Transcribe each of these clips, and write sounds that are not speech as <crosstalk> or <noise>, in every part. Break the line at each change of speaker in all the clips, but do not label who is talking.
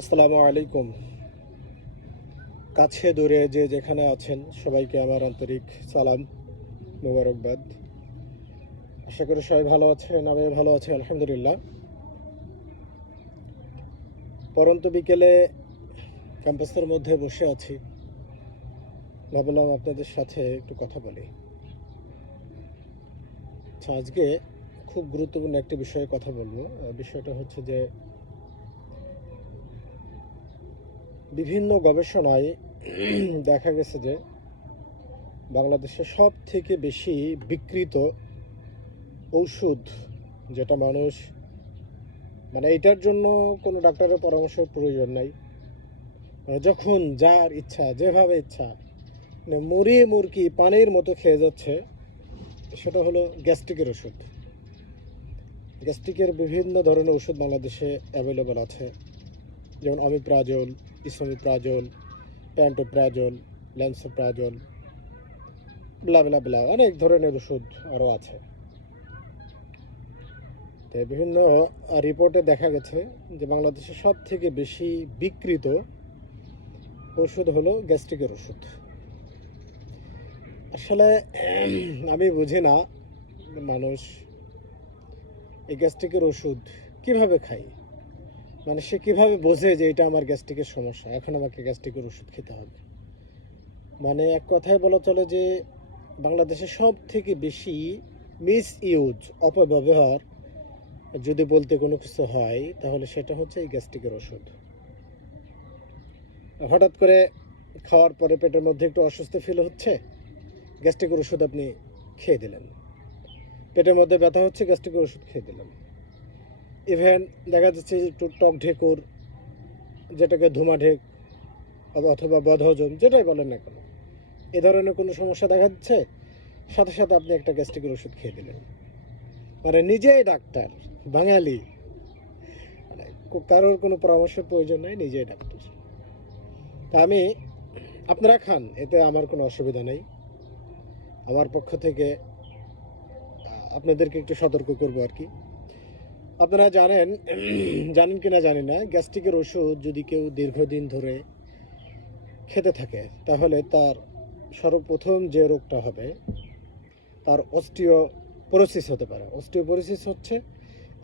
আসসালামু আলাইকুম। কাছে দূরে যে যেখানে আছেন, সবাইকে আমার আন্তরিক সালাম, মুবারকবাদ। আশা করি সবাই ভালো আছেন আমি ভালো আছি, আলহামদুলিল্লাহ। পরন্ত বিকেলে ক্যাম্পাসের মধ্যে বসে আছি। ভাবলাম আপনাদের সাথে একটু কথা বলি। আচ্ছা আজকে খুব গুরুত্বপূর্ণ একটি বিষয়ে কথা বলব। বিষয়টা হচ্ছে যে বিভিন্ন গবেষণায় <clears throat> দেখা গেছে যে বাংলাদেশে সব থেকে বেশি বিকৃত ঔষধ যেটা মানুষ মানে এটার জন্য কোনো ডাক্তারের পরামর্শের প্রয়োজন নাই। মানে যখন যার ইচ্ছা, যেভাবে ইচ্ছা মানে মুড়িয়ে মুরগি পানির মতো খেয়ে যাচ্ছে, সেটা হলো গ্যাস্ট্রিকের ওষুধ। গ্যাস্ট্রিকের বিভিন্ন ধরনের ওষুধ বাংলাদেশে অ্যাভেলেবল আছে। যেমন omeprazole esomeprazole pantoprazole lansoprazole blah blah অনেক ধরনের ওষুধ আরও আছে। তো বিভিন্ন রিপোর্টে দেখা গেছে যে বাংলাদেশে সব থেকে বেশি বিকৃত ওষুধ হলো গ্যাস্ট্রিকের ওষুধ। আসলে আমি বুঝি না মানুষ এই গ্যাস্ট্রিকের ওষুধ কীভাবে খায়। মানে সে কীভাবে বোঝে যে এটা আমার গ্যাস্ট্রিকের সমস্যা? এখন আমাকে গ্যাস্ট্রিকের ওষুধ খেতে হবে। মানে এক কথায় বলা চলে যে বাংলাদেশে সব থেকে বেশি মিস ইউজ অপব্যবহার যদি বলতে কোনো কিছু হয়, তাহলে সেটা হচ্ছে এই গ্যাস্ট্রিকের ওষুধ। হঠাৎ করে খাওয়ার পরে পেটের মধ্যে একটু অসুস্থ ফিল হচ্ছে, গ্যাস্ট্রিকের ওষুধ আপনি খেয়ে দিলেন। পেটের মধ্যে ব্যথা হচ্ছে, গ্যাস্ট্রিকের ওষুধ খেয়ে দিলেন। ইভেন দেখা যাচ্ছে যে টক ঢেকুর, যেটাকে ধুমা ঢেক অথবা বদহজম, যেটাই বলেন না কেন, এ ধরনের কোনো সমস্যা দেখা দিচ্ছে সাথে সাথে আপনি একটা গ্যাস্ট্রিকের ওষুধ খেয়ে দিলেন। মানে নিজেই ডাক্তার, বাঙালি। মানে কারোর কোনো পরামর্শের প্রয়োজন নাই, নিজেই ডাক্তার। তা আমি, আপনারা খান, এতে আমার কোনো অসুবিধা নেই। আমার পক্ষ থেকে আপনাদেরকে একটু সতর্ক করব আর কি। আপনারা জানেন <clears throat> জানেন কি না জানি না, গ্যাস্ট্রিকের ওষুধ যদি কেউ দীর্ঘদিন ধরে খেতে থাকে, তাহলে তার সর্বপ্রথম যে রোগটা হবে, তার অস্টিওপোরোসিস হতে পারে। অস্টিওপোরোসিস হচ্ছে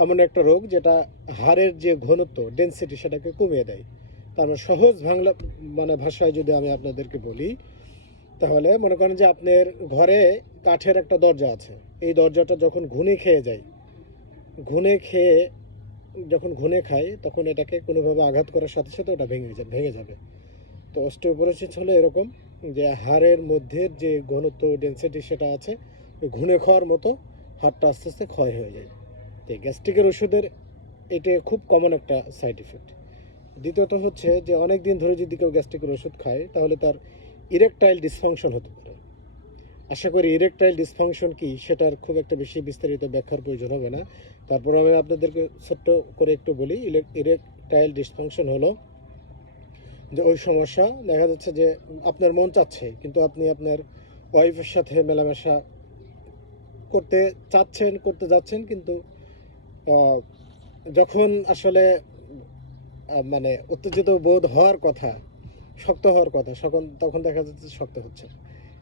এমন একটা রোগ যেটা হাড়ের যে ঘনত্ব ডেন্সিটি সেটাকে কমিয়ে দেয়। তার সহজ বাংলা মানে ভাষায় যদি আমি আপনাদেরকে বলি, তাহলে মনে করেন যে আপনার ঘরে কাঠের একটা দরজা আছে। এই দরজাটা যখন ঘুনে খেয়ে যায় ঘুনে খেয়ে, যখন ঘুনে খায়, তখন এটাকে কোনোভাবে আঘাত করার সাথে সাথে ওটা ভেঙে যাবে ভেঙে যাবে। তো অস্টিওপোরোসিস হলো এরকম যে হাড়ের মধ্যে যে ঘনত্ব, ডেন্সিটি সেটা আছে ঘুনে খাওয়ার মতো হাড়টা আস্তে আস্তে ক্ষয় হয়ে যায়। তো গ্যাস্ট্রিকের ওষুধের এটা খুব কমন একটা সাইড ইফেক্ট দ্বিতীয়ত হচ্ছে যে অনেক দিন ধরে যদি কেউ গ্যাস্ট্রিকের ওষুধ খায়, তাহলে তার ইরেকটাইল ডিসফাংশন হতে পারে। আশা করি ইরেকটাইল ডিসফাংশন কি সেটার খুব একটা বেশি বিস্তারিত ব্যাখ্যার প্রয়োজন হবে না তারপর আমি আপনাদেরকে ছোট্ট করে একটু বলি ইরেকটাইল ডিসফাংশন হলো যে ওই সমস্যা, দেখা যাচ্ছে যে আপনার মন চাচ্ছে, কিন্তু আপনি আপনার ওয়াইফের সাথে মেলামেশা করতে চাচ্ছেন, করতে যাচ্ছেন, কিন্তু যখন আসলে মানে উত্তেজিত বোধ হওয়ার কথা, শক্ত হওয়ার কথা তখন তখন দেখা যাচ্ছে শক্ত হচ্ছে।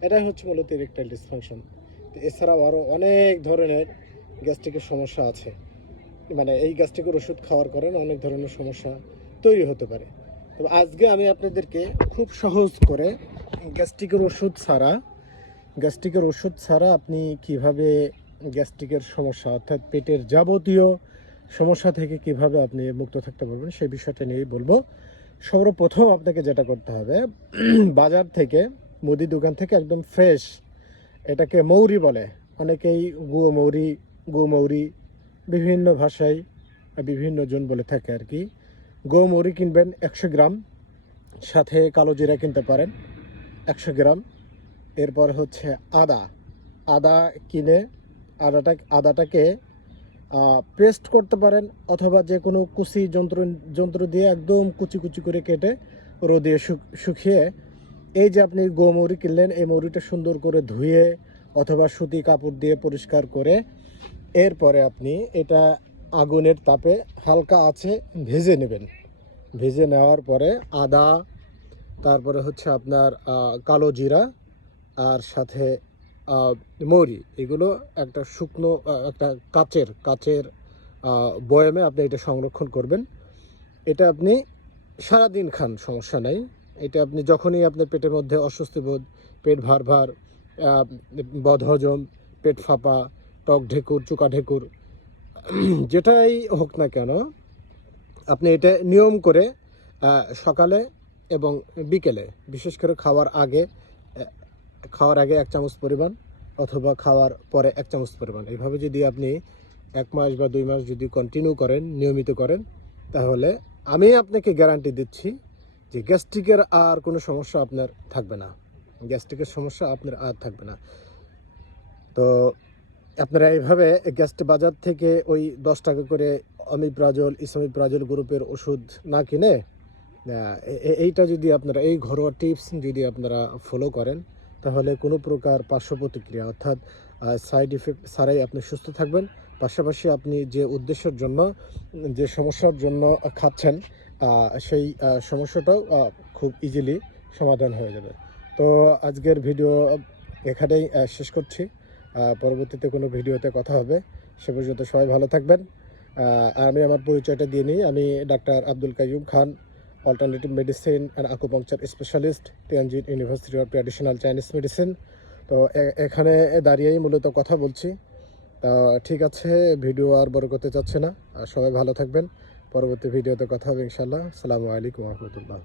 এটাই হচ্ছে মূলত ইরেকটাইল ডিসফাংশন এছাড়াও আরও অনেক ধরনের গ্যাস্ট্রিকের সমস্যা আছে। মানে এই গ্যাস্ট্রিকের ওষুধ খাওয়ার কারণে অনেক ধরনের সমস্যা তৈরি হতে পারে। তবে আজকে আমি আপনাদেরকে খুব সহজ করে গ্যাস্ট্রিকের ওষুধ ছাড়া গ্যাস্ট্রিকের ওষুধ ছাড়া আপনি কীভাবে গ্যাস্ট্রিকের সমস্যা অর্থাৎ পেটের যাবতীয় সমস্যা থেকে কীভাবে আপনি মুক্ত থাকতে পারবেন সেই বিষয়টা নিয়েই বলব। সর্বপ্রথম আপনাকে যেটা করতে হবে, বাজার থেকে মুদি দোকান থেকে একদম ফ্রেশ এটাকে মৌরি বলে। অনেকেই গুয়ো মৌরি গু মৌরি বিভিন্ন ভাষায় বিভিন্ন জন বলে থাকে আর কি। গো মৌরি কিনবেন একশো গ্রাম, সাথে কালো জিরা কিনতে পারেন একশো গ্রাম। এরপর হচ্ছে আদা। আদা কিনে আদাটা, আদাটাকে পেস্ট করতে পারেন অথবা যে কোনো কুচি যন্ত্র যন্ত্র দিয়ে একদম কুচি কুচি করে কেটে রোদে শুক- শুকিয়ে এই যে আপনি গোমৌরি কিনলেন, এই মৌরিটা সুন্দর করে ধুয়ে অথবা সুতি কাপড় দিয়ে পরিষ্কার করে এরপরে আপনি এটা আগুনের তাপে হালকা আছে ভেজে নেবেন। ভেজে নেওয়ার পরে আদা, তারপরে হচ্ছে আপনার কালো জিরা আর সাথে মৌরি। এগুলো একটা শুকনো একটা কাচের কাচের বয়ামে আপনি এটা সংরক্ষণ করবেন। এটা আপনি সারাদিন খান, সমস্যা নাই। এটা আপনি যখনই আপনার পেটের মধ্যে অস্বস্তি বোধ, পেট ভার ভার বদহজম পেট ফাঁপা, টক ঢেকুর, চুকা ঢেকুর, <clears throat> যেটাই হোক না কেন, আপনি এটা নিয়ম করে সকালে এবং বিকেলে, বিশেষ করে খাওয়ার আগে খাওয়ার আগে এক চামচ পরিমাণ অথবা খাওয়ার পরে এক চামচ পরিমাণ। এইভাবে যদি আপনি এক মাস বা দুই মাস যদি কন্টিনিউ করেন, নিয়মিত করেন, তাহলে আমি আপনাকে গ্যারান্টি দিচ্ছি যে গ্যাস্ট্রিকের আর কোনো সমস্যা আপনার থাকবে না। গ্যাস্ট্রিকের সমস্যা আপনার আর থাকবে না। তো আপনারা এইভাবে গ্যাস্ট্রিক বাজার থেকে ওই দশ টাকা করে অমিপ্রাজল, ইসমিপ্রাজল গ্রুপের ওষুধ না কিনে এইটা যদি আপনারা, এই ঘরোয়া টিপস যদি আপনারা ফলো করেন, তাহলে কোনো প্রকার পার্শ্ব প্রতিক্রিয়া অর্থাৎ সাইড ইফেক্ট ছাড়াই আপনি সুস্থ থাকবেন। পাশাপাশি আপনি যে উদ্দেশ্যের জন্য, যে সমস্যার জন্য খাচ্ছেন সেই সমস্যাটাও খুব ইজিলি সমাধান হয়ে যাবে। তো আজকের ভিডিও এখানেই শেষ করছি। পরবর্তীতে কোনো ভিডিওতে কথা হবে। সে পর্যন্ত সবাই ভালো থাকবেন। আমি আমার পরিচয়টা দিয়ে নিই। আমি doctor Abdul Qayyum Khan alternative medicine and acupuncture specialist TNG university of traditional Chinese medicine তো এখানে দাঁড়িয়েই মূলত কথা বলছি। তা ঠিক আছে ভিডিও আর বড় করতে চাচ্ছে না। সবাই ভালো থাকবেন। পরবর্তী ভিডিওতে কথা হবে ইনশাল্লাহ আসসালামু আলাইকুম রহমতুল্লাহ।